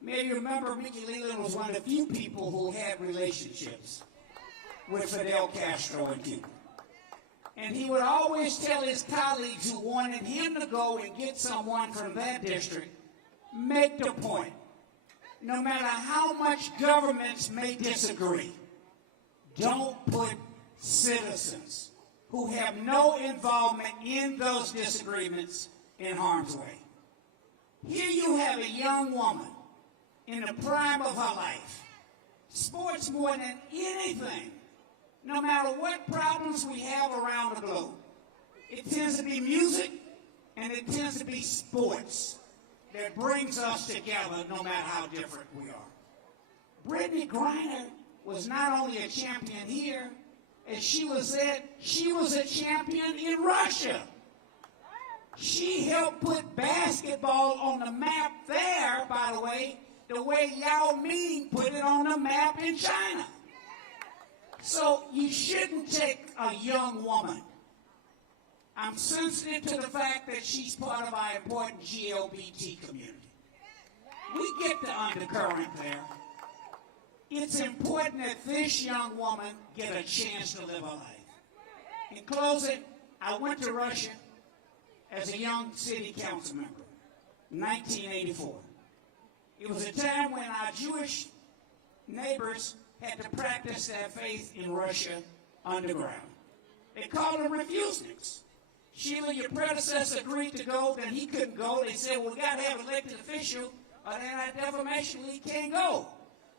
Maybe you remember Mickey Leland was one of the few people who had relationships with Fidel Castro in Cuba. And he would always tell his colleagues who wanted him to go and get someone from that district, make the point. No matter how much governments may disagree, don't put citizens who have no involvement in those disagreements in harm's way. Here you have a young woman in the prime of her life. Sports more than anything, no matter what problems we have around the globe, it tends to be music and it tends to be sports that brings us together no matter how different we are. Brittney Griner was not only a champion here, as she was said, she was a champion in Russia. She helped put basketball on the map there, by the way Yao Ming put it on the map in China. So you shouldn't take a young woman. I'm sensitive to the fact that she's part of our important LGBT community. We get the undercurrent there. It's important that this young woman get a chance to live her life. In closing, I went to Russia as a young city council member in 1984. It was a time when our Jewish neighbors had to practice their faith in Russia underground. They called them refuseniks. Sheila, your predecessor, agreed to go, then he couldn't go. They said, well, we got to have an elected official, or then our defamation league can't go.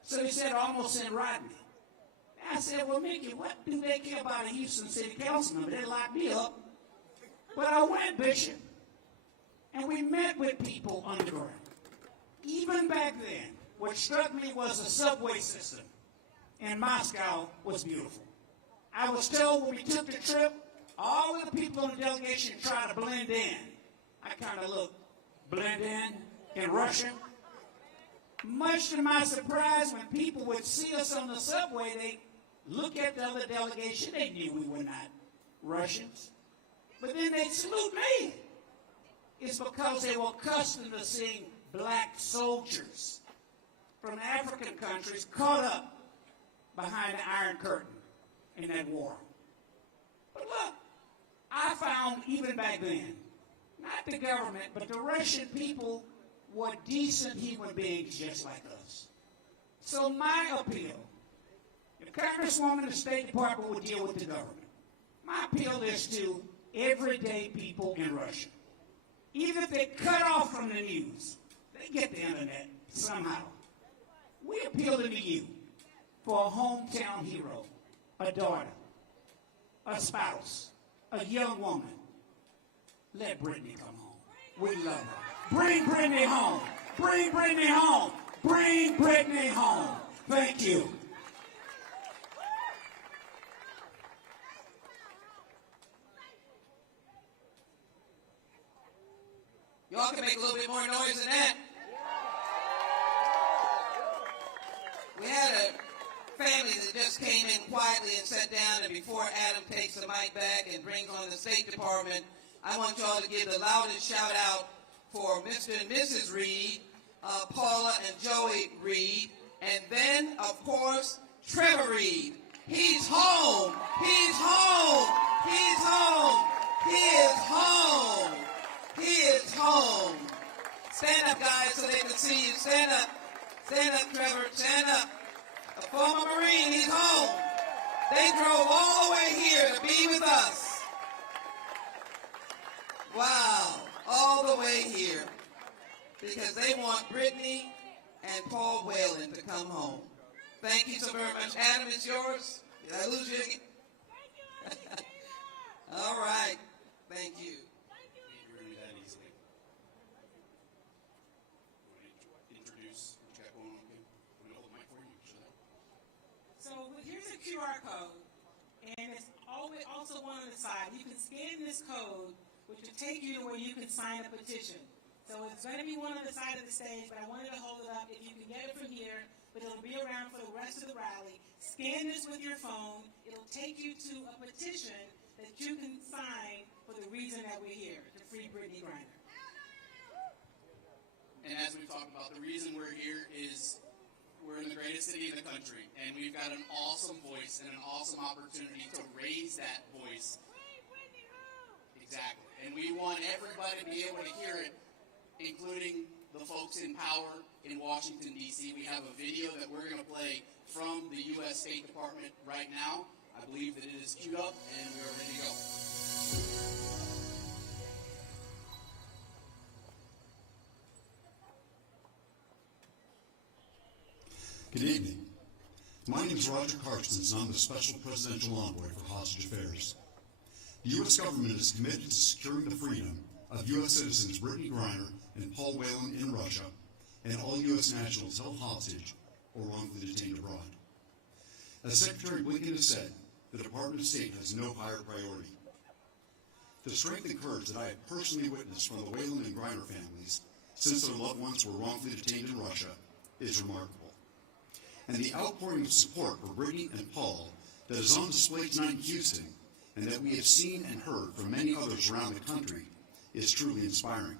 So they said, almost send Rodney. I said, well, Mickey, what do they care about a Houston city councilman? They locked me up. But I went, Bishop, and we met with people underground. Even back then, what struck me was the subway system in Moscow was beautiful. I was told when we took the trip, all of the people in the delegation tried to blend in. I kind of looked, blend in Russia. Much to my surprise, when people would see us on the subway, they look at the other delegation. They knew we were not Russians. But then they'd salute me. It's because they were accustomed to seeing black soldiers from African countries caught up behind the Iron Curtain in that war. But look, I found even back then, not the government, but the Russian people were decent human beings just like us. So my appeal, the Congresswoman of the State Department will deal with the government. My appeal is to everyday people in Russia. Even if they're cut off from the news, they get the internet somehow. We appeal to you for a hometown hero, a daughter, a spouse, a young woman. Let Brittney come home. We love her. Bring Brittney home. Bring Brittney home. Bring Brittney home. Thank you. Y'all can make a little bit more noise than that. We had a family that just came in quietly and sat down, and before Adam takes the mic back and brings on the State Department, I want y'all to give the loudest shout out for Mr. and Mrs. Reed, Paula and Joey Reed, and then, of course, Trevor Reed. He's home. He's home. He's home. He is home. He is home. Stand up, guys, so they can see you. Stand up. Stand up, Trevor. Stand up. A former Marine, he's home. They drove all the way here to be with us. Wow. All the way here. Because they want Brittney and Paul Whalen to come home. Thank you so very much. Adam, it's yours. Did I lose you again? All right. Thank you. QR code, and it's always also one on the side. You can scan this code, which will take you to where you can sign a petition. So it's going to be one on the side of the stage, but I wanted to hold it up. If you can get it from here, but it'll be around for the rest of the rally. Scan this with your phone. It'll take you to a petition that you can sign for the reason that we're here, to free Brittney Griner. And as we've talked about, the reason greatest city in the country, and we've got an awesome voice and an awesome opportunity to raise that voice. Exactly. And we want everybody to be able to hear it, including the folks in power in Washington, D.C. We have a video that we're going to play from the U.S. State Department right now. I believe that it is queued up, and we are ready to go. Good evening. My name is Roger Carstens, and I'm the Special Presidential Envoy for Hostage Affairs. The U.S. government is committed to securing the freedom of U.S. citizens Brittney Griner and Paul Whelan in Russia and all U.S. nationals held hostage or wrongfully detained abroad. As Secretary Blinken has said, the Department of State has no higher priority. The strength and courage that I have personally witnessed from the Whelan and Griner families since their loved ones were wrongfully detained in Russia is remarkable. And the outpouring of support for Brittney and Paul that is on display tonight in Houston and that we have seen and heard from many others around the country is truly inspiring.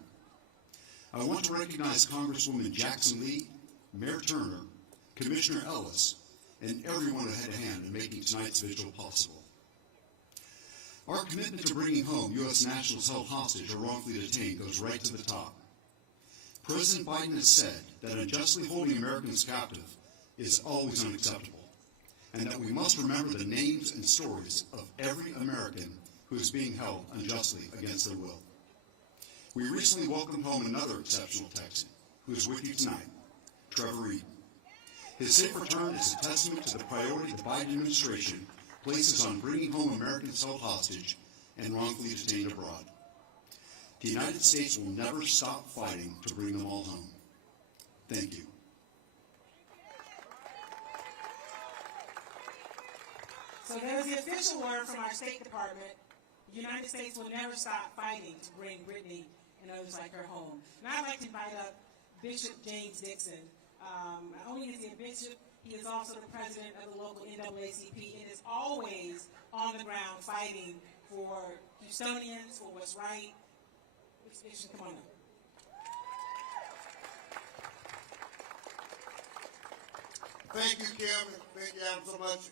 I want to recognize Congresswoman Jackson Lee, Mayor Turner, Commissioner Ellis, and everyone who had a hand in making tonight's vigil possible. Our commitment to bringing home U.S. nationals held hostage or wrongfully detained goes right to the top. President Biden has said that unjustly holding Americans captive is always unacceptable, and that we must remember the names and stories of every American who is being held unjustly against their will. We recently welcomed home another exceptional Texan who is with you tonight, Trevor Reed. His safe return is a testament to the priority the Biden administration places on bringing home Americans held hostage and wrongfully detained abroad. The United States will never stop fighting to bring them all home. Thank you. So there's the official word from our State Department. The United States will never stop fighting to bring Brittney and others like her home. And I'd like to invite up Bishop James Dixon. Not only is he a bishop, he is also the president of the local NAACP and is always on the ground fighting for Houstonians, for what's right. Bishop, come on up. Thank you, Kim. Thank you, Adam, so much.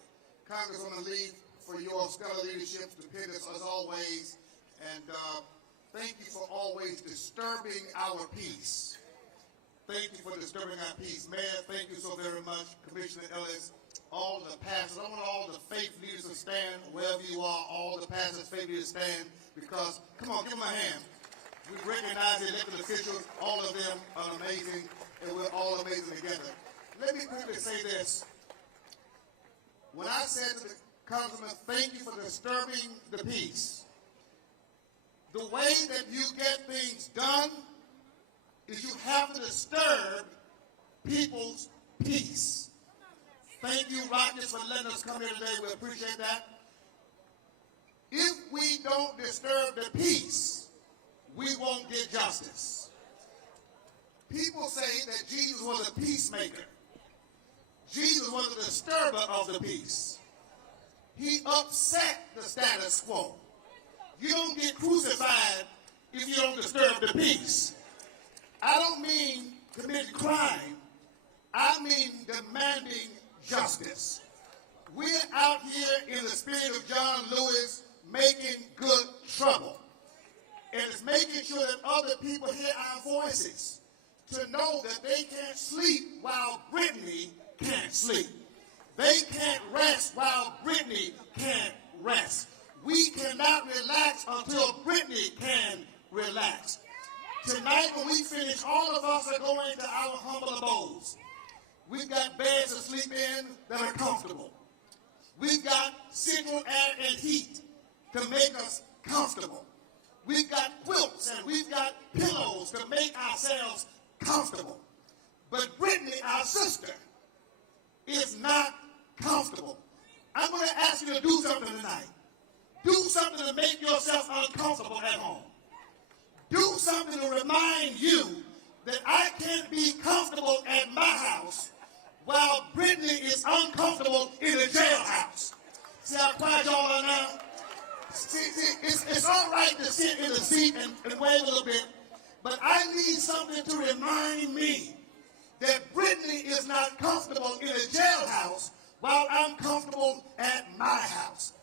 Congresswoman Lee, for your stellar leadership, stupendous as always, and thank you for always disturbing our peace. Thank you for disturbing our peace. Mayor, thank you so very much. Commissioner Ellis, all the pastors. I want all the faith leaders to stand wherever you are, all the pastors, faith leaders stand, because, come on, give them a hand. We recognize the elected officials, all of them are amazing, and we're all amazing together. Let me quickly say this. When I said to the Congressman, thank you for disturbing the peace, the way that you get things done is you have to disturb people's peace. Thank you, Rogers, for letting us come here today. We appreciate that. If we don't disturb the peace, we won't get justice. People say that Jesus was a peacemaker. Jesus was a disturber of the peace. He upset the status quo. You don't get crucified if you don't disturb the peace. I don't mean commit crime. I mean demanding justice. We're out here in the spirit of John Lewis making good trouble. And it's making sure that other people hear our voices to know that they can't sleep while Brittney can't sleep. They can't rest while Brittney can't rest. We cannot relax until Brittney can relax. Tonight when we finish, all of us are going to our humble abodes. We've got beds to sleep in that are comfortable. We've got central air and heat to make us comfortable. We've got quilts and we've got pillows to make ourselves comfortable. But Brittney, our sister, is not comfortable. I'm going to ask you to do something tonight. Do something to make yourself uncomfortable at home. Do something to remind you that I can't be comfortable at my house while Brittney is uncomfortable in the jailhouse. See how quiet y'all are now? See, it's all right to sit in the seat and wait a little bit, but I need something to remind me that Brittney is not comfortable in a while I'm comfortable at my house.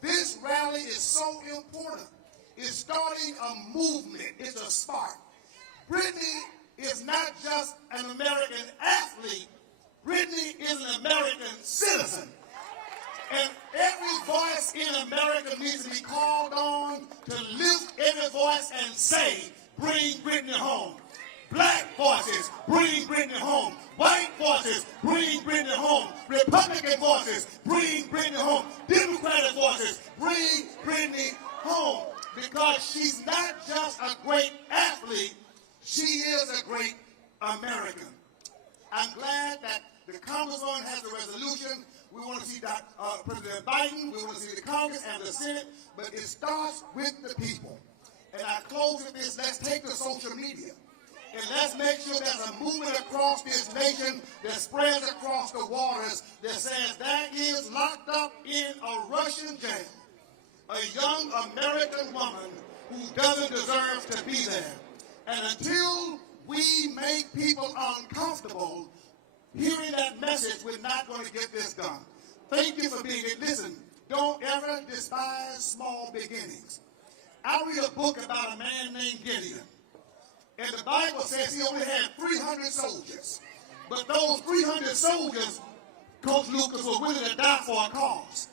This rally is so important. It's starting a movement. It's a spark. Brittney is not just an American athlete. Brittney is an American citizen. And every voice in America needs to be called on to lift every voice and say, bring Brittney home. Black voices, bring Brittney home. White voices, bring Brittney home. Republican voices, bring Brittney home. Democratic voices, bring Brittney home. Because she's not just a great athlete, she is a great American. I'm glad that the Congresswoman has a resolution. We want to see President Biden, we want to see the Congress and the Senate, but it starts with the people. And I close with this, let's take to social media. And let's make sure there's a movement across this nation that spreads across the waters that says that is locked up in a Russian jail a young American woman who doesn't deserve to be there. And until we make people uncomfortable hearing that message, we're not going to get this done. Thank you for being here. Listen, don't ever despise small beginnings. I read a book about a man named Gideon. And the Bible says he only had 300 soldiers. But those 300 soldiers, Coach Lucas, were willing to die for a cause.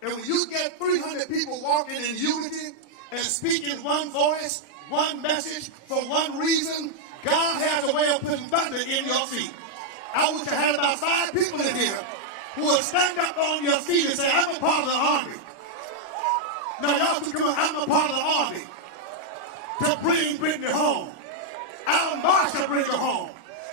And when you get 300 people walking in unity and speaking one voice, one message, for one reason, God has a way of putting thunder in your feet. I wish I had about 5 people in here who would stand up on your feet and say, I'm a part of the army. Now y'all can come on, I'm a part of the army to bring Brittney home. I'll march to bring her home.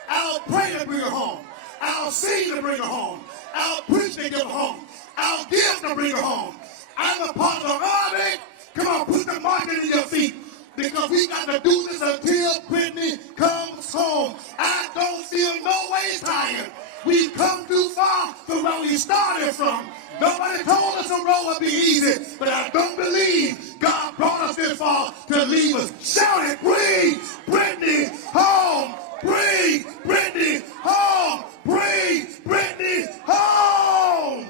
I'll pray to bring her home. I'll sing to bring her home. I'll preach to get her home. I'll give to bring her home. I'm a part of the army. Come on, put the market in your feet. Because we got to do this until Brittney comes home. I don't feel no way tired. We've come too far from where we started from. Nobody told us the road would be easy, but I don't believe God brought us this far to leave us. Shout it, bring Brittney home. Bring Brittney home. Bring Brittney home.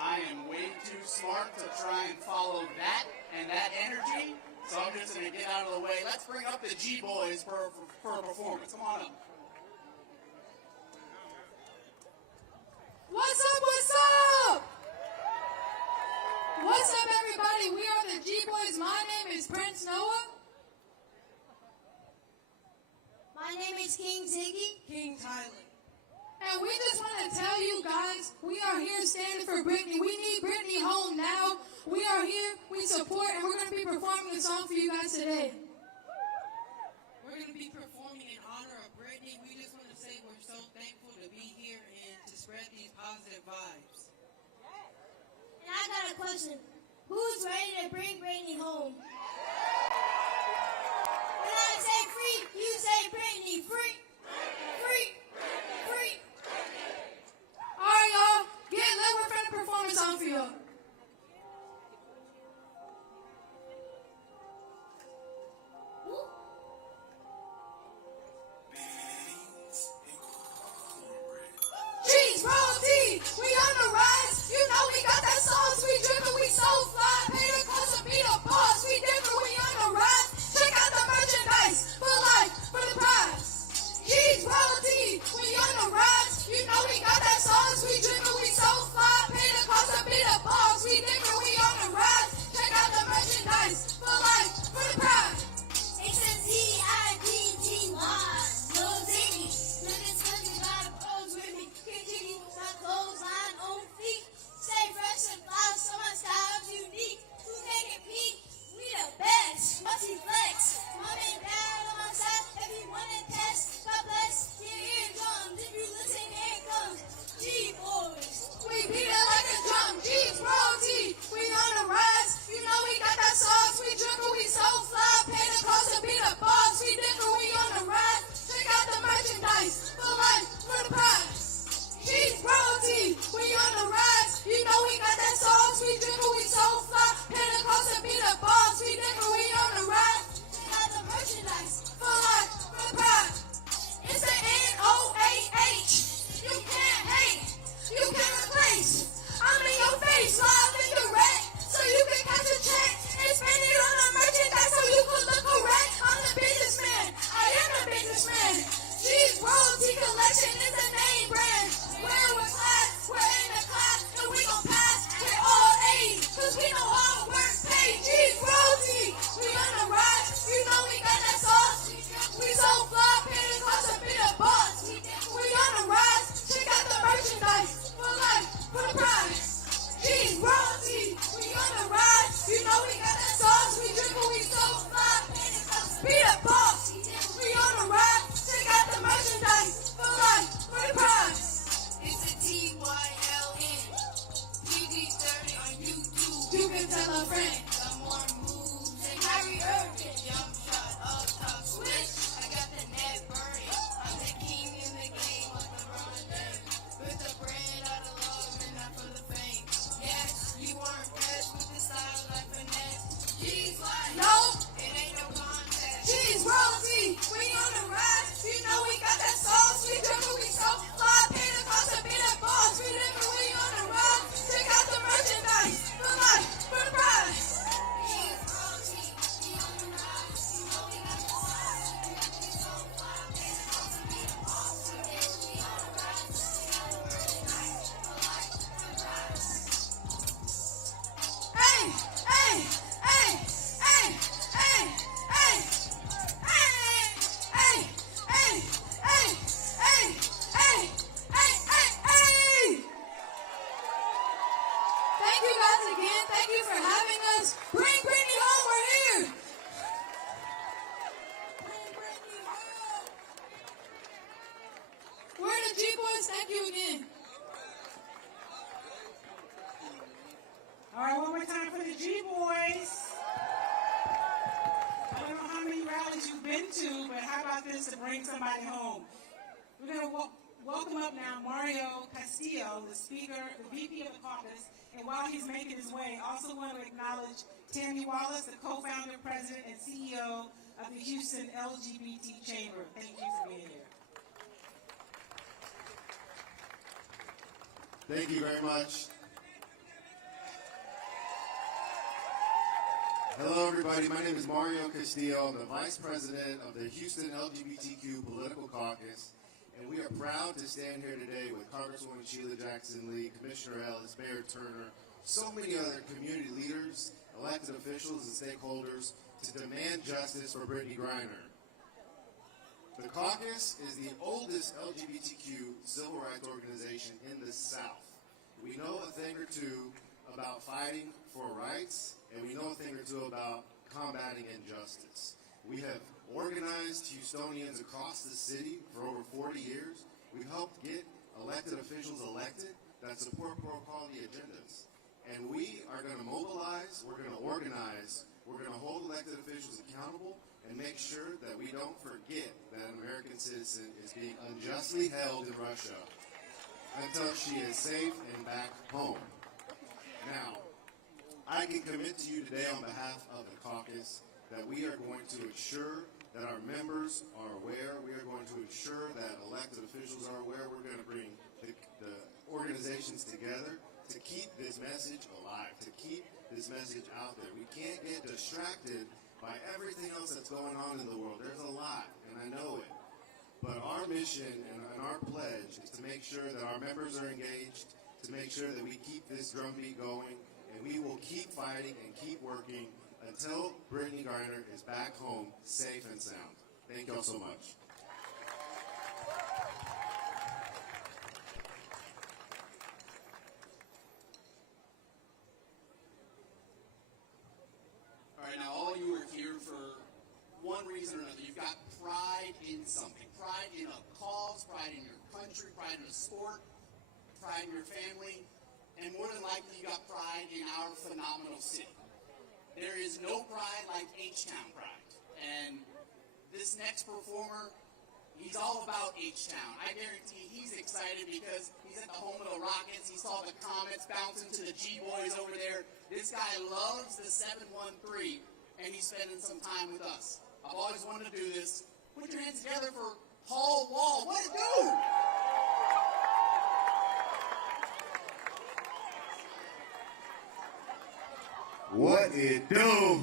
I am way too smart to try and follow that and that energy, so I'm just going to get out of the way. Let's bring up the G-Boys for a performance. Come on up. What's up, what's up? What's up, everybody? We are the G-Boys. My name is Prince Noah. My name is King Ziggy. King Tyler. And we just want to tell you guys, we are here standing for Brittney. We need Brittney home now. We are here, we support, and we're going to be performing a song for you guys today. We're going to be performing in honor of Brittney. We just want to say we're so thankful to be here and to spread these positive vibes. And I got a question. Who's ready to bring Brittney home? When I say free, you say Brittney. Free. Free. Free. All right, y'all. Get lit. We're going to perform a song for y'all. Cheese, royalty, we on the rise. You know we got that sauce, we drippin', we so fly. Pay the cost to be the boss, we different, we on the rise. Check out the merchandise, for life, for the prize. Cheese, royalty, we on the rise. You know we got that sauce, we drippin', we so fly. Pay the cost to be the boss. again. Thank you for having us. Bring Brittney home. We're here. Bring Brittney home. We're the G-Boys. Thank you again. All right, one more time for the G-Boys. I don't know how many rallies you've been to, but how about this to bring somebody home? We're going to welcome up now Mario Castillo, the Speaker, the VP of the caucus, and while he's making his way, I also want to acknowledge Tammy Wallace, the co-founder, president, and CEO of the Houston LGBT Chamber. Thank you for being here. Thank you very much. Hello, everybody. My name is Mario Castillo. I'm the Vice President of the Houston LGBTQ Political Caucus, and we are proud to stand here today with Congresswoman Sheila Jackson-Lee, Commissioner Ellis, Mayor Turner, so many other community leaders, elected officials, and stakeholders to demand justice for Brittney Griner. The caucus is the oldest LGBTQ civil rights organization in the South. We know a thing or two about fighting for rights, and we know a thing or two about combating injustice. We have organized Houstonians across the city for over 40 years. We've helped get elected officials elected that support pro-equality agendas. And we are going to mobilize, we're going to organize, we're going to hold elected officials accountable and make sure that we don't forget that an American citizen is being unjustly held in Russia until she is safe and back home. Now, I can commit to you today on behalf of the caucus that we are going to ensure that our members are aware. We are going to ensure that elected officials are aware. We're going to bring the organizations together to keep this message alive, to keep this message out there. We can't get distracted by everything else that's going on in the world. There's a lot, and I know it. But our mission and our pledge is to make sure that our members are engaged, to make sure that we keep this drumbeat going, and we will keep fighting and keep working until Brittney Griner is back home safe and sound. Thank y'all so much. All right, now all you are here for one reason or another. You've got pride in something. Pride in a cause, pride in your country, pride in a sport, pride in your family, and more than likely you got pride in our phenomenal city. There is no pride like H-Town pride. And this next performer, he's all about H-Town. I guarantee he's excited because he's at the home of the Rockets. He saw the Comets bouncing to the G-Boys over there. This guy loves the 713, and he's spending some time with us. I've always wanted to do this. Put your hands together for Paul Wall. What a dude! What it do? There's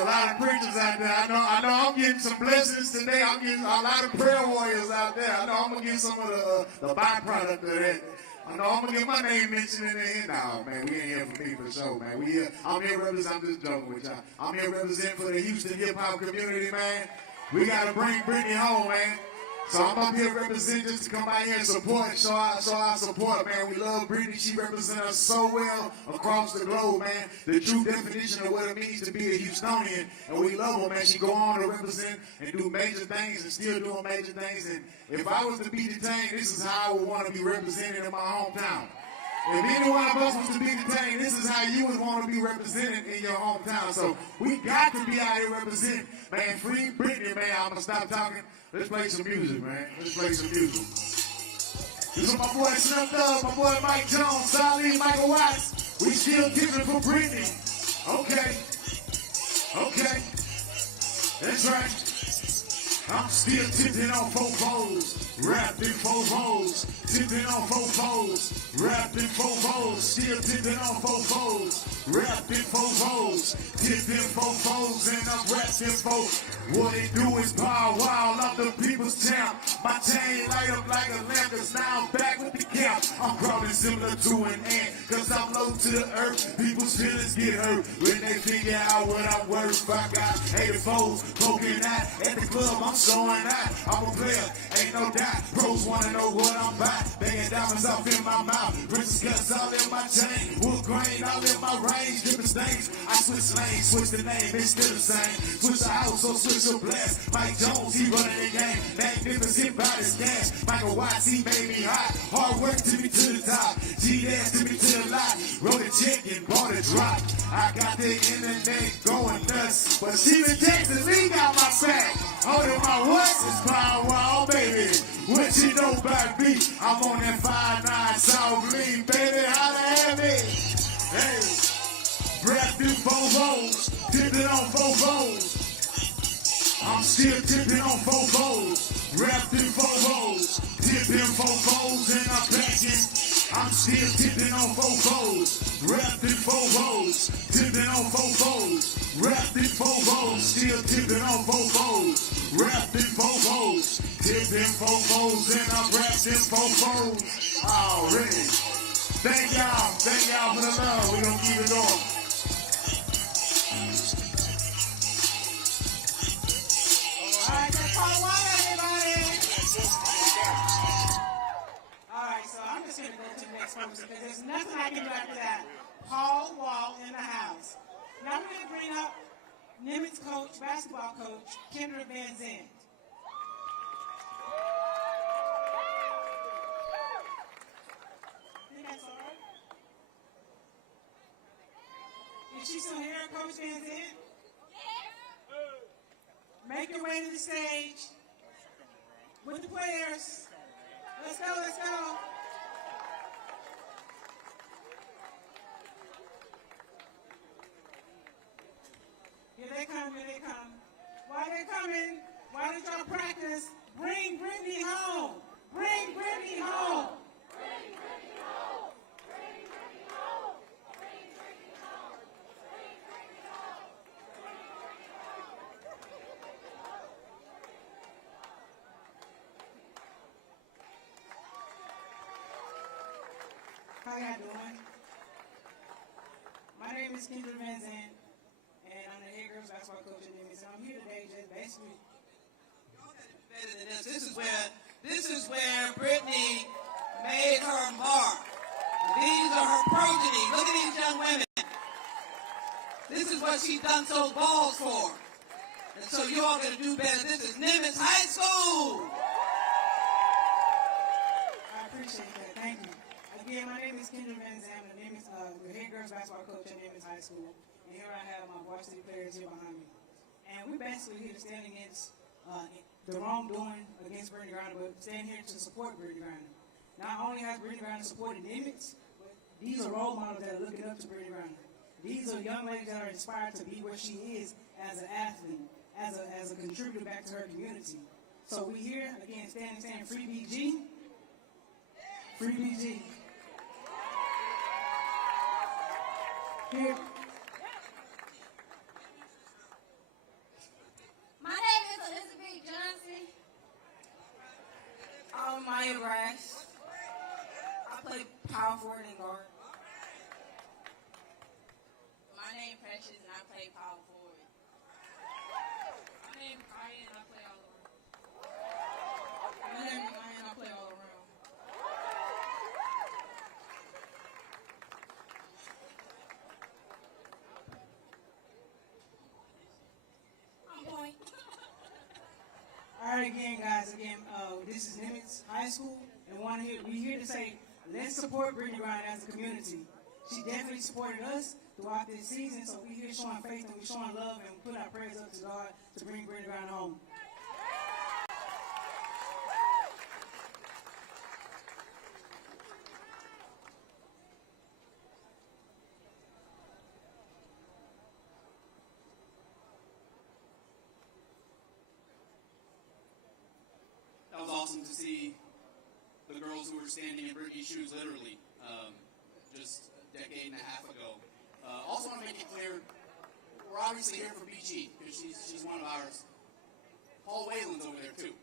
a lot of preachers out there. I know I'm getting some blessings today. I'm getting a lot of prayer warriors out there. I know I'm going to get some of the byproduct of that. I know I'm going to get my name mentioned in there. No, man, we ain't here for me for sure, man. I'm here representing, I'm just joking with y'all. I'm here representing for the Houston hip-hop community, man. We got to bring Brittney home, man. So I'm up here representing just to come out here and support, show our support, man. We love Brittney. She represents us so well across the globe, man. The true definition of what it means to be a Houstonian. And we love her, man. She go on to represent and do major things and still doing major things. And if I was to be detained, this is how I would want to be represented in my hometown. If any one of us was to be detained, this is how you would want to be represented in your hometown. So we got to be out here representing. Man, free Brittney, man. I'm going to stop talking. Let's play some music, man. Let's play some music. This is my boy Slim Thug, my boy Mike Jones, Solly, Michael Watts. We still giving for Brittney. Okay. That's right. I'm still tipping on four foes, wrapped in four foes, tipping on four foes, wrapped in four foes, still tipping on four foes, Rap them fofos, tip them fofos, and I'm rap them fofos. What it do is power wild off the people's champ. My chain light up like a lamp, cause now I'm back with the camp. I'm crawling similar to an ant, cause I'm low to the earth. People's feelings get hurt when they figure out what I'm worth. I got 84s poking out at the club, I'm showing out. I'm a player, ain't no doubt. Pros wanna know what I'm about. Banging diamonds off in my mouth, riches cuts all in my chain, wood grain all in my range, different stains. I switch lanes, switch the name, it's still the same. Switch the house, so switch the blast. Mike Jones, he running the game. Magnificent by his cash. Michael Watts, he made me hot. Hard work to me to the top. G-Dash to me to the lot. Wrote a check and bought a drop. I got the internet going nuts, but Steven Jackson Lee got my back. Holding my what? It's Power Wild, baby. What you know about me? I'm on that 5'9" South Lean, baby. Holla at me. Hey, rap them fofos, tipping on fofos. I'm still tipping on fofos. Rap them fofos, tip them fofos, and I'm packing. I'm still tipping on fofos. Rap them fofos, tipping on fofos. Rap them fofos, still tipping on fofos. Rap them fofos, tip them fofos, and I'm rap them fofos. Already. Thank y'all for the love. We're gonna keep it going. Alright, that's Paul Wall, everybody. Alright, so I'm just gonna go to the next person because there's nothing I can do after that. Paul Wall in the house. Now I'm gonna bring up Nimitz coach, basketball coach, Kendra Van Zandt. Think that's all right? Is she still here, Coach Van Zandt? Make your way to the stage with the players. Let's go, let's go. Here they come, here they come. While they're coming, why don't y'all practice? Bring Brittney home. Bring Brittney home. Bring Brittney home. Bring Brittney home. Bring Brittney home. Bring Brittney home. Bring Brittney home. How y'all doing? My name is Kendra Van Zandt, and I'm the head girls basketball coach at Nimitz. I'm here today just basically. Y'all gotta do better than this. This is where Brittney made her mark. These are her progeny. Look at these young women. This is what she's done so balls for. And so you all gotta do better. This is Nimitz High School. I appreciate that. Thank you. Again, my name is Kendra Van Zandt. I'm the head girls basketball coach at Nimitz High School. And here I have my varsity players here behind me. And we're basically here to stand against the wrongdoing against Brittney Griner, but stand here to support Brittney Griner. Not only has Brittney Griner supported Nimitz, but these are role models that are looking up to Brittney Griner. These are young ladies that are inspired to be where she is as an athlete, as a contributor back to her community. So we here, again, stand, free BG. Free BG. Here. My name is Elizabeth Johnson. I'm Maya Brass. I play power forward and guard. My name is Precious and I play power forward. My name is Ryan and I play all around. My name is Ryan and I play all around. All right, again, guys. This is Nimitz High School, and we're here to say, let's support Brittney Griner as a community. She definitely supported us throughout this season, so we're here showing faith and we're showing love and we put our prayers up to God to bring Brittney Griner home. That was awesome to see the girls who were standing in Brittney's shoes, literally, just a decade and a half ago. Also want to make it clear, we're obviously here for BG, because she's one of ours. Paul Whalen's over there, too.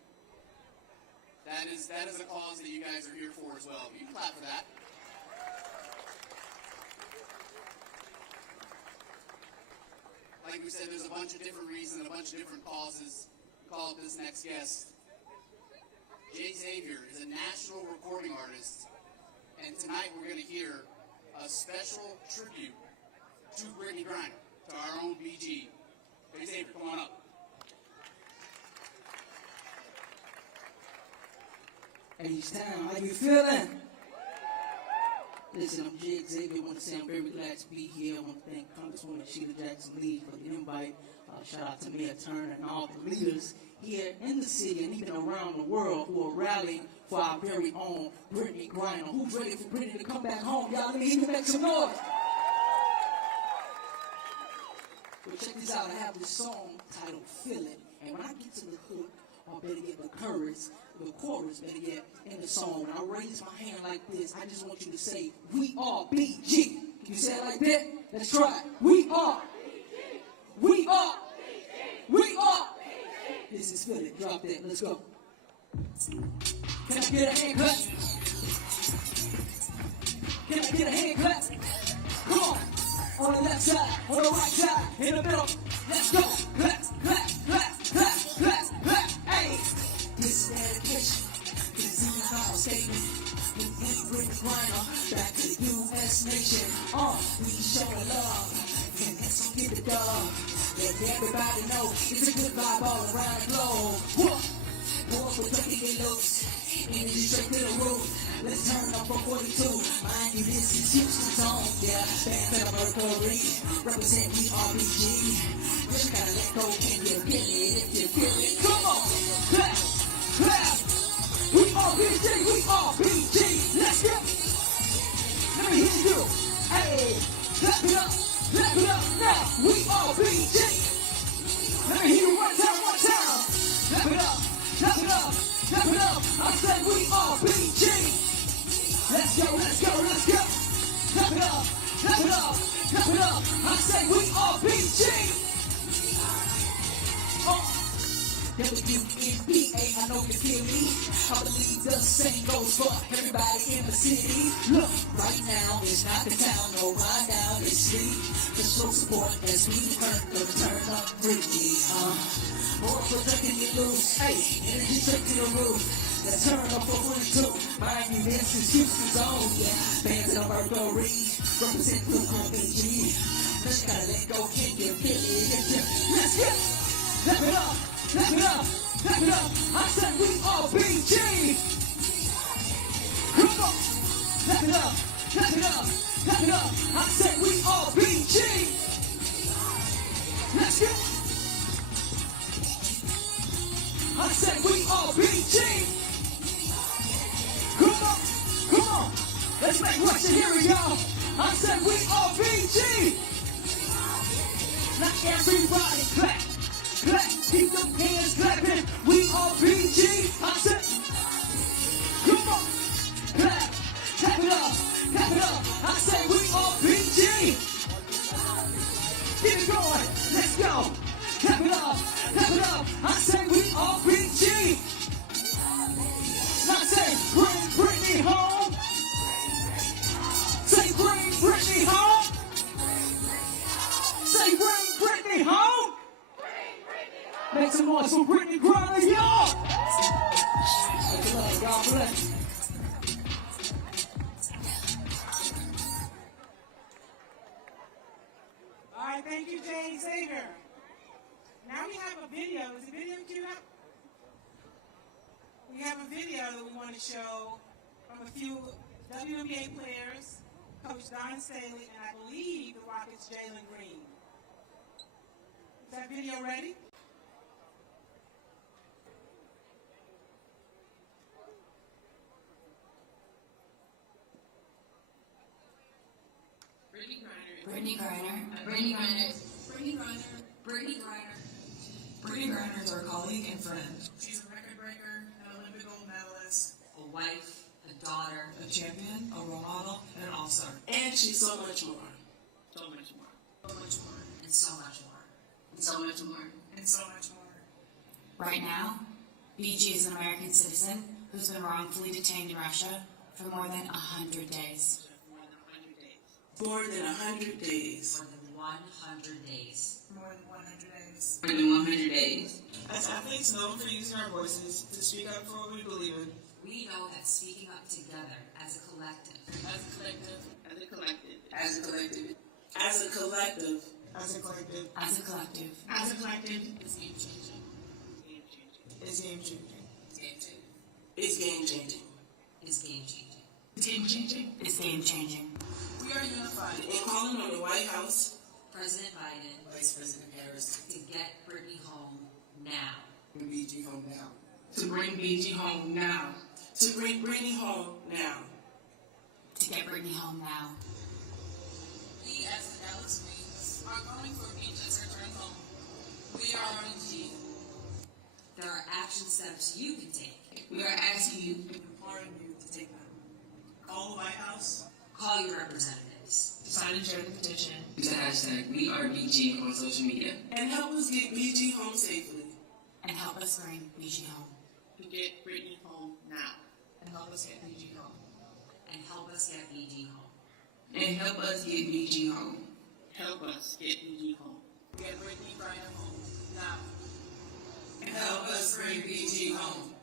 That is a cause that you guys are here for as well. You can clap for that. Like we said, there's a bunch of different reasons, a bunch of different causes. Call up this next guest. Jay Xavier is a national recording artist, and tonight we're going to hear a special tribute to Brittney Griner, to our own BG. Jay Xavier, come on up. H-Town, how you feeling? Listen, I'm Jay Xavier. I want to say I'm very glad to be here. I want to thank Congresswoman Sheila Jackson-Lee for the invite. Shout out to Mayor Turner and all the leaders here in the city and even around the world who are rallying for our very own Brittney Griner. Who's ready for Brittney to come back home? Y'all, let me hear you make some noise. Well, check this out. I have this song titled Feel It. And when I get to the hook, or better yet, the chorus, better yet, in the song, when I raise my hand like this, I just want you to say, we are BG. Can you say it like that? Let's try it. We are. We are. We are. This is Feel It. Drop that. Let's go. Can I get a hand clap? Can I get a hand clap? Come on. On the left side, on the right side, in the middle. Let's go. Clap, clap, clap, clap, clap, clap. Hey. This is dedication to the senior hall statement. Brittney Griner, back to the U.S. nation. We showing love, and let's get the dog. Let everybody know it's a good vibe all around the globe. More for tucking it loose, energy straight to the roof. Let's turn up for 42. Mind you, this is Houston's own. Yeah, band of Mercury, represent we RBG. Just gotta let go, can you feel it? If you feel it, come on, clap, clap. We RBG, we RBG. Let's go. Let me hear you. Hey, clap it up now. We RBG. Let me hear you one time. Clap it up. Clap it up, clap it up. I said we are BG. Let's go, let's go, let's go. Clap it up, clap it up, clap it up. I said we are BG. WNBA, I know you feel me. I believe the same goes for everybody in the city. Look, right now it's not the town, no ride down the street. Just show support as we turn up Brittney. More protecting it loose, hey, energy straight to the roof. Let's turn up for 42. Mind you, this is Houston's own, yeah. Bands of Mercury, represent the RBG. Just gotta let go, can you feel it? Let's go! Clap it up, clap it up, clap it up. I said we are BG. Come on, clap it up, clap it up, clap it up. I said we are BG. Let's go. I said we are BG. Come on. Let's make Russia hear it, y'all. I said we are BG. Now everybody clap, clap. Keep them hands clapping. We are BG. I said, come on. Clap, clap it up, clap it up. I said we are BG. Keep it going. Let's go. Clap it up, clap it up. I say we are BG. Now say bring Brittney home. Say bring Brittney home. Say bring Brittney home. Make some noise for Brittney Griner, y'all. God bless. All right, thank you, Jay Xavier. Now we have a video. Is the video queued up? We have a video that we want to show from a few WNBA players, Coach Don Staley, and I believe the Rockets' Jalen Green. Is that video ready? Brittney Griner. Brittney Griner. Brittney Griner. Brittney Griner. Brittney Griner is our colleague and friend. She's a record breaker, an Olympic gold medalist, A wife, a daughter, a champion, a role model, and an all-star. and she's so much more. So much more. So much more. And so much more. And so much more. And so much more. Right now, BG is an American citizen who's been wrongfully detained in Russia for more than 100 days. More than 100 days. More than 100 days. More than 100 days. More than 100 days. As athletes known for using our voices to speak up for what we believe in, We know that speaking up together as a collective, As a collective. As a collective. As a collective. As a collective. as a collective, as a collective, As a collective. is game changing. is game changing. It's game changing. Is game changing. It's game changing. Is game changing. We are unified in calling on the White House, President Biden, Vice President Harris, to get Brittney home now. Bring BG home now. to bring BG home now. To bring Brittney home now. To get Brittney home now. We as the Dallas Queens are calling for BG's return home. We are BG. There are action steps you can take. We are asking you, Imploring you to take them. Call the White House. Call your representatives. to sign and share the petition. Use the hashtag WeAreBG on social media. And help us get BG home safely. And help us bring BG home. To get Brittney home now. And help us get BG home. And help us get BG home. And help us get BG home. Help us get BG home. Get Brittney Griner home now. And help us bring BG home.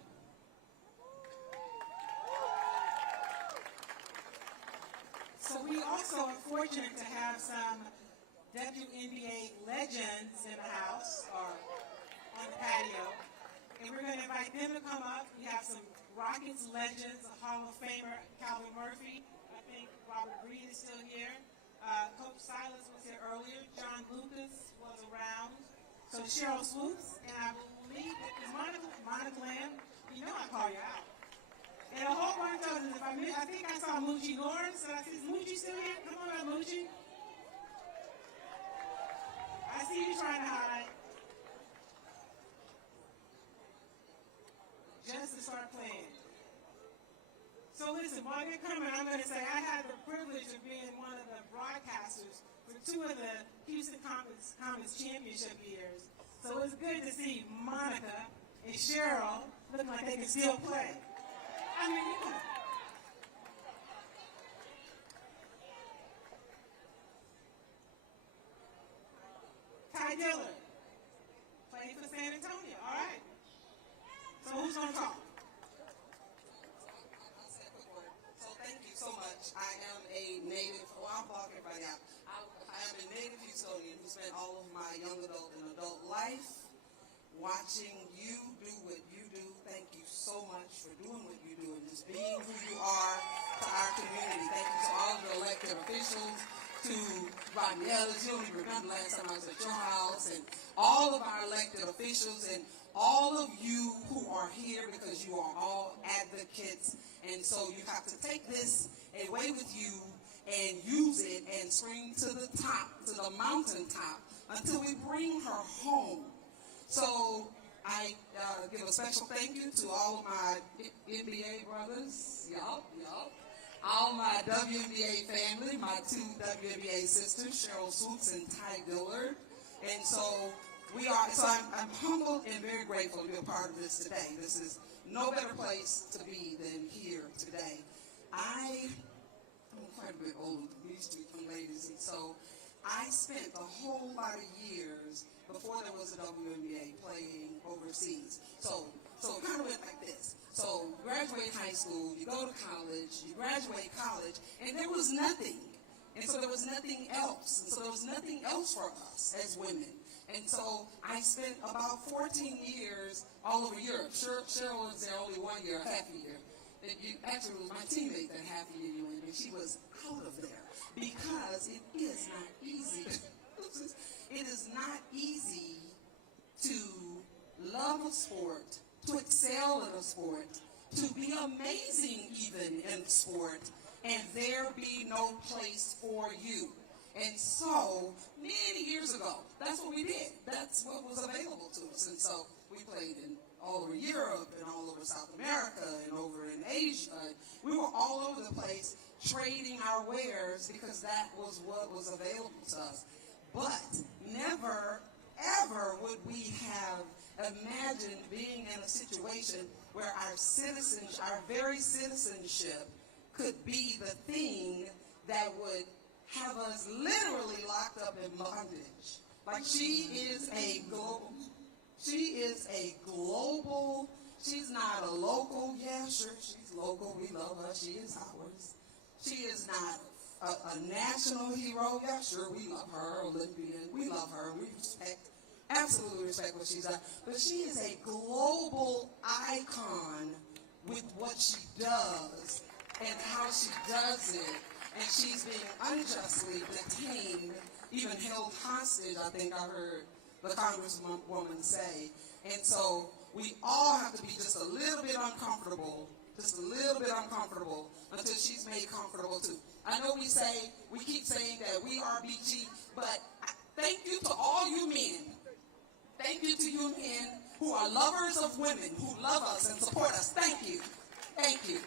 So we also are fortunate to have some WNBA legends in the house or on the patio. And we're going to invite them to come up. We have some Rockets legends, a Hall of Famer, Calvin Murphy. I think Robert Reed is still here. Coach Silas was here earlier. John Lucas was around. So Cheryl Swoops, and I believe that Monica Lamb, you know I call you out. And a whole bunch of others. I think I saw Moochie Lawrence. Did I see Moochie still here? Come on up, Moochie. I see you trying to hide. Just to start playing. So listen, while they're coming, I'm going to say I had the privilege of being one of the broadcasters for 2 of the Houston Comets championship years. So it's good to see Monica and Cheryl looking like they can still play. I mean, you know. Ty Dillard, played for San Antonio, all right. So who's going to talk? So thank you so much. I am a native, I'm blocking everybody out. I am a native Houstonian who spent all of my young adult and adult life watching you do what you do. Thank you so much for doing what you do and just being who you are to our community. Thank you to all of the elected officials, to Rodney Ellis. You don't even remember last time I was at your house, and all of our elected officials and all of you who are here because you are all advocates. And so you have to take this away with you and use it and spring to the top, to the mountaintop, until we bring her home. So I give a special thank you to all of my NBA brothers, all my WNBA family, my 2 WNBA sisters, Cheryl Swoops and Ty Dillard. And so I'm humbled and very grateful to be a part of this today. This is no better place to be than here today. I'm quite a bit old, these 2 young ladies, and so I spent a whole lot of years before there was a WNBA playing overseas. So it kind of went like this. So you graduate high school, you go to college, you graduate college, and there was nothing. And so there was nothing else. And so there was nothing else for us as women. And so I spent about 14 years all over Europe. Cheryl was there only 1 year, half a year. Actually, it was my teammate that half a year you went, and she was out of there because it is not easy. It is not easy to love a sport, to excel in a sport, to be amazing even in sport, and there be no place for you. And so, many years ago, that's what we did. That's what was available to us. And so, we played all over Europe and all over South America and over in Asia. We were all over the place trading our wares because that was what was available to us. But never, ever would we have imagined being in a situation where our citizenship, our very citizenship, could be the thing that would have us literally locked up in bondage. Like she is a global, she's not a local, yeah, sure, she's local, we love her, she is ours. She is not a national hero, yeah, sure, we love her, Olympian, we love her, we respect, absolutely respect what she's done. But she is a global icon with what she does and how she does it. And she's being unjustly detained, even held hostage, I think I heard the Congresswoman say. And so we all have to be just a little bit uncomfortable, until she's made comfortable too. I know we keep saying that we are BG, but thank you to all you men. Thank you to you men who are lovers of women, who love us and support us. Thank you. Thank you.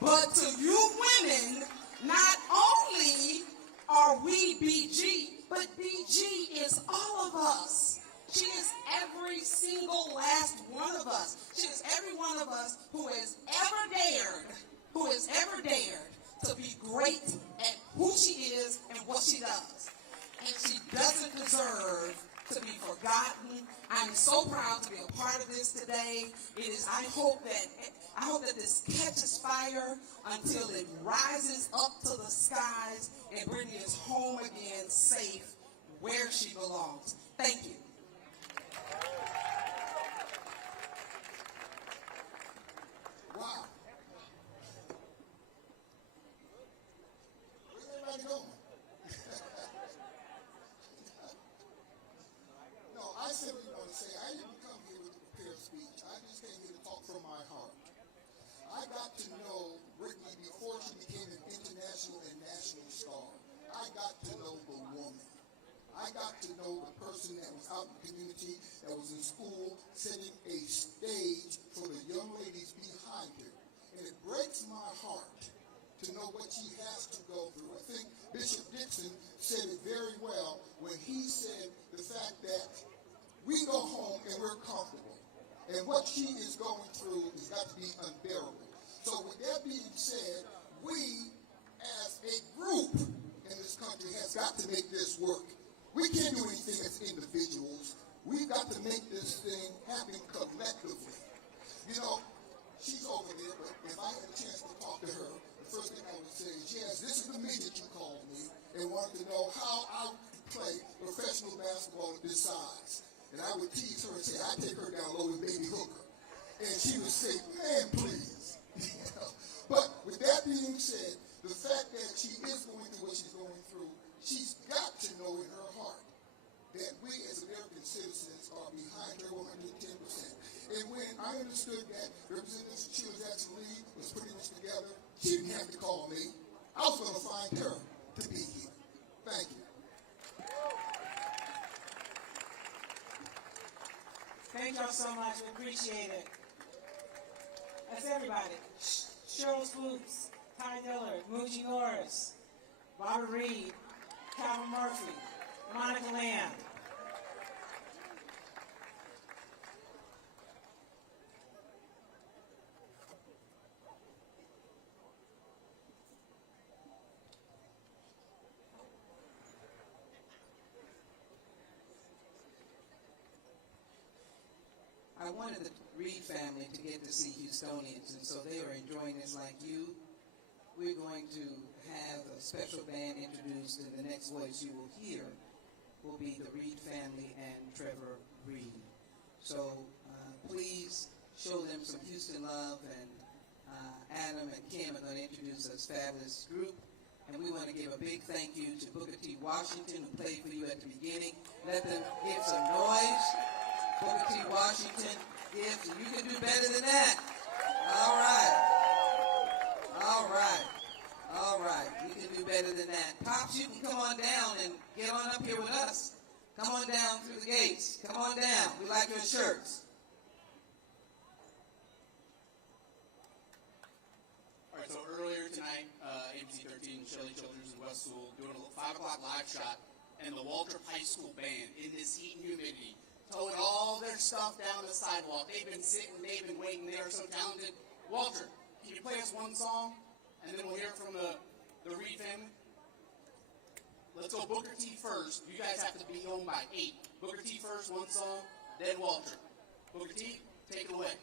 But to you women, not only are we BG, but BG is all of us. She is every single last one of us. She is every one of us who has ever dared to be great at who she is and what she does. And she doesn't deserve to be forgotten. I'm so proud to be a part of this today. I hope that this catches fire until it rises up to the skies and Brittney is home again, safe, where she belongs. Thank you. Wow. Where's everybody going? No, I simply want to say I didn't come here with a prepared speech. I just came here to talk from my heart. I got to know Brittney before she became an international and national star. I got to know the woman. I got to know the person that was out in the community, that was in school, setting a stage for the young ladies behind her. And it breaks my heart to know what she has to go through. I think Bishop Dixon said it very well when he said the fact that we go home and we're comfortable. And what she is going through has got to be unbearable. So with that being said, we as a group in this country has got to make this work. We can't do anything as individuals. We've got to make this thing happen collectively. You know, she's over there, but if I had a chance to talk to her, the first thing I would say is, yes, this is the minute you called me and wanted to know how I play professional basketball at this size. And I would tease her and say, I take her down low with baby hooker. And she would say, man, please. You know? But with that being said, the fact that she is going through what she's going through, she's got to know in her heart that we as American citizens are behind her 110%. And when I understood that Representative Sheila Jackson Lee was putting this together, she didn't have to call me. I was going to find her to be here. Thank you. Thank y'all so much. We appreciate it. That's everybody. Cheryl Spooks, Ty Dillard, Moochie Norris, Robert Reed, Calvin Murphy, Monica Lamb. I wanted the Reed family to get to see Houstonians, and so they are enjoying this like you. We're going to have a special band introduced, and the next voice you will hear will be the Reed family and Trevor Reed. So please show them some Houston love, and Adam and Kim are going to introduce this fabulous group. And we want to give a big thank you to Booker T. Washington, who played for you at the beginning. Let them give some noise. Booker T. Washington gives, and you can do better than that. All right. You can do better than that. Pops, you can come on down and get on up here with us. Come on down through the gates. Come on down. We like your shirts. All right, so earlier tonight, ABC 13, Shelley Childers and West Sewell doing a 5 o'clock live shot, and the Waltrip High School band in this heat and humidity, towing all their stuff down the sidewalk. They've been sitting, they've been waiting. They are so talented. Walter, can you play us one song, and then we'll hear from the Reed family? Let's go Booker T first. You guys have to be home by 8. Booker T first, one song, then Walter. Booker T, take it away.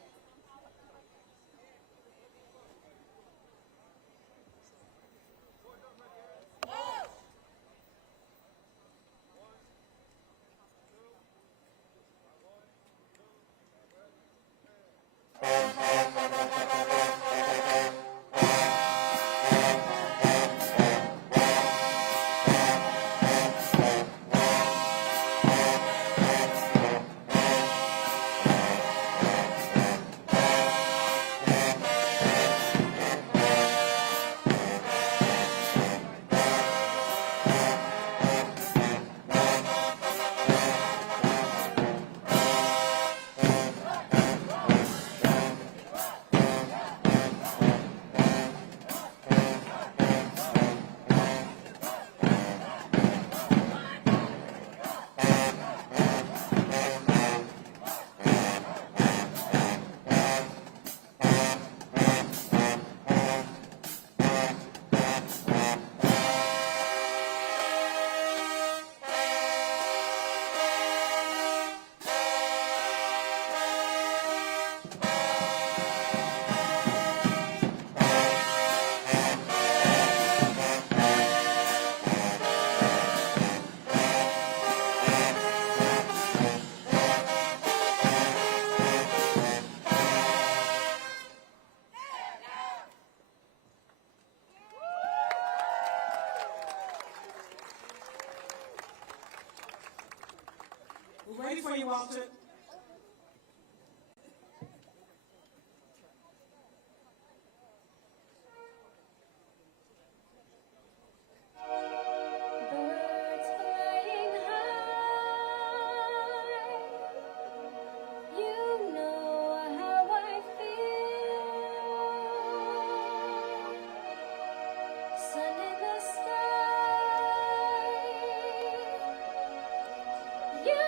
We're ready for you, Walter. Birds flying high, you know how I feel. Sun in the sky, you know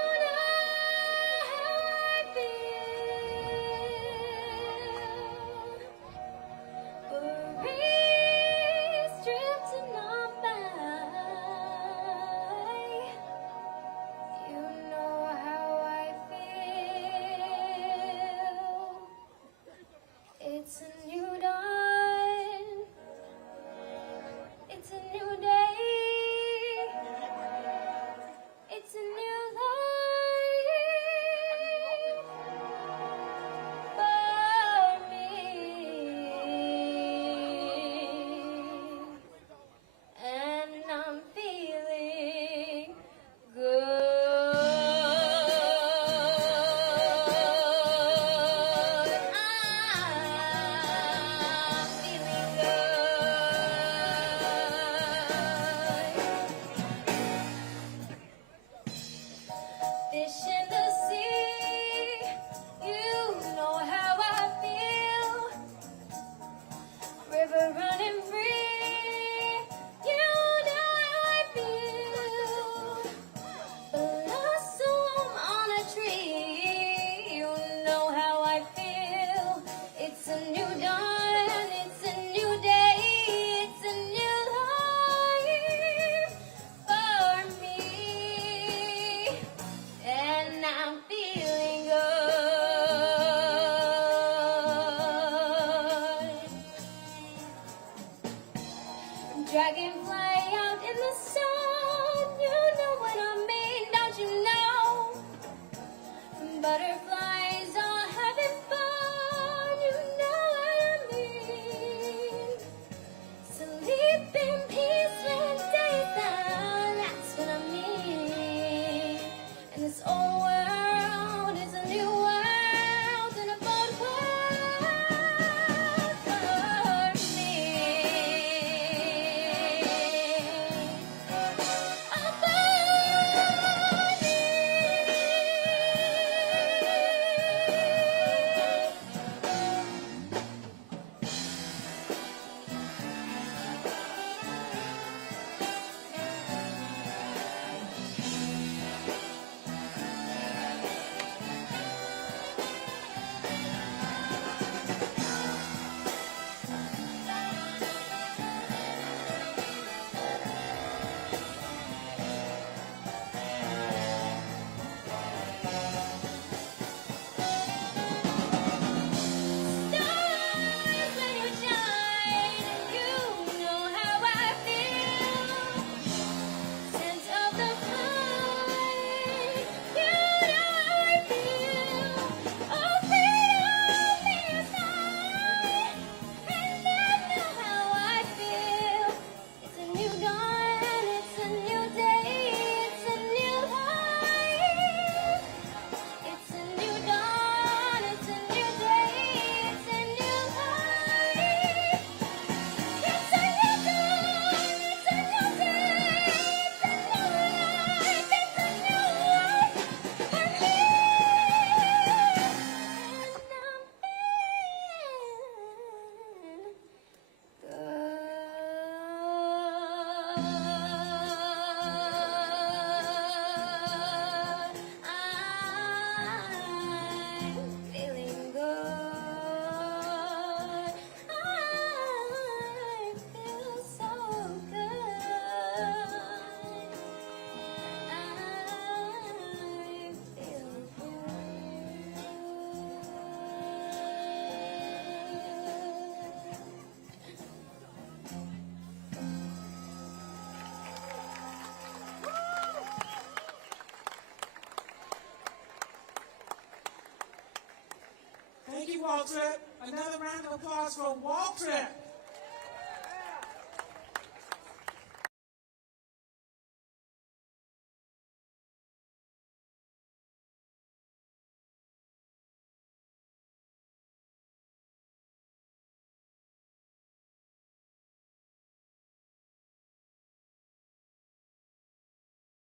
Waltrip. Another round of applause for Waltrip.